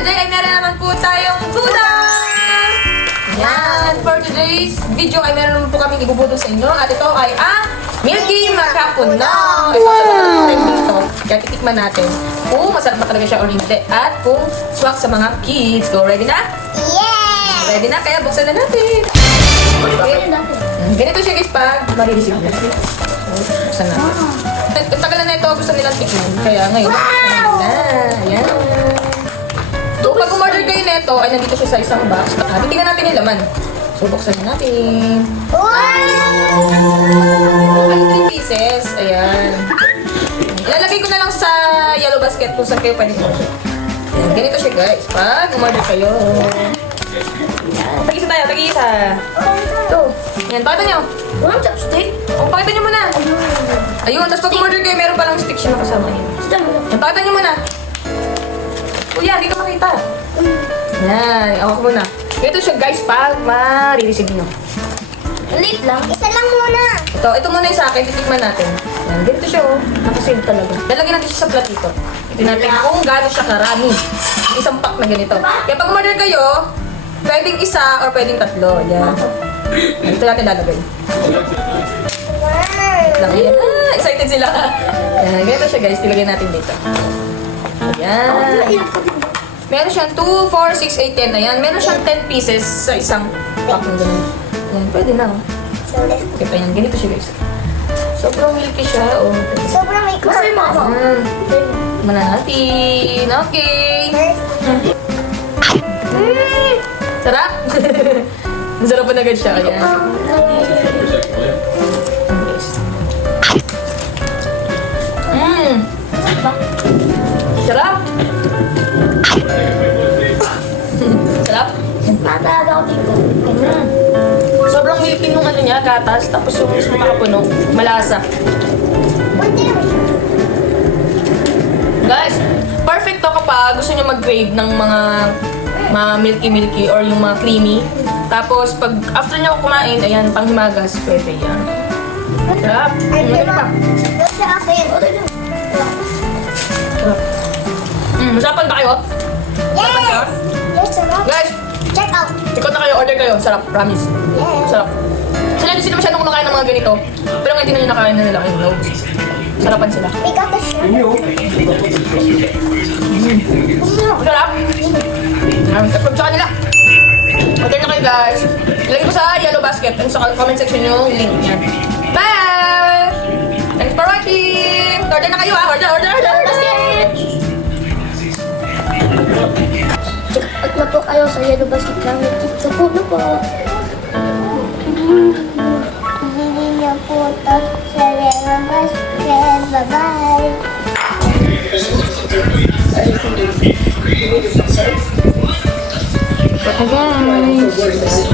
today ay meron naman po tayong budang! Yan! For today's video ay meron naman po kaming ibubudol sa inyo. At ito ay ang Milky Macapuno. Ito sa mga dito. Kaya titikman natin kung masarap na talaga siya or hindi. At kung swak sa mga kids. Go, ready na? Yeah! Ready na? Kaya buksan na natin. Okay. Ganito siya guys pag marireceive na. So, buksan natin. Ang tagal na ito, gusto nilang tikman. Kaya ngayon, ayan. So, pag umorder kayo nito, ay nandito siya sa isang box. Titingnan natin yung laman. So, buksan na natin. Ay, 3 pieces. Ayan. Ilalagay ko na lang sa yellow basket kung saan kayo pwede order. Ayan, ganito siya guys. Pag umorder kayo. Ayan. Tag-isa tayo, tag-isa. Ito. Ayan, pakita nyo. Walang chopstick? O, pakita nyo muna. Ayun, tapos pag umorder kayo, meron palang stick siya na kasama yun. Ayan, pakita nyo muna. Kuya, hindi ka makita. Yan, ako muna. Ito siya guys, pag marireceive nyo. Late lang. Isa lang muna. Ito muna yung sa akin, titikman natin. Yan, ganito siya oh. Nakasil talaga. Lalagyan natin siya sa platito. Ito natin kung gaano siya karami. Isang pack na ganito. Kaya pag umorder kayo, pwedeng isa or pwedeng tatlo. Yan. Ito natin lalagay. Lang yan. Ah, excited sila. Yan, ganito siya guys. Tilagay natin dito. Ayan. Meron siyang 2, 4, 6, 8, 10. Ayan. Meron siyang 10 pieces sa isang pack ng ganun. Ayan, pwede na. Okay pa yan. Ganito siya guys. Sobrang milky siya. Oh. Sobrang may Ayan. Mana natin. Okay. Sarap. Masarap pa na agad siya. Ayan. Sarap. Sarap. Matalaga ako dito. Sobrang milky nung ano niya, gatas. Tapos yung mismo makapuno, malasa. Guys, perfect to kapag gusto nyo mag-crave ng mga milky or yung mga creamy. Tapos pag after nyo kumain, ayan, panghimagas, pwede yan. Sarap. Ay, Ano diba? pa? Doon sa akin. Masarapan ba kayo? Yes! Yes, sarap. Guys, Check out. tikot na kayo, order kayo. Sarap, promise. Yes. Sarap. Sila din sila masyadong kumakain ng mga ganito. Pero ngayon hindi na nyo nakain na nila kayo. No. Sarapan sila. May gatas siya. Sarap. Subscribe sa kanila. Order na kayo guys. Ilagay ko sa yellow basket and sa comment section yung link niyan. Bye! Thanks for watching! Order na kayo ha! Order! Basket! At na po kayo sa yellow basket namin. Sa puno po. Hindi niyo po ito sa yellow basket. Bye-bye. Bye guys!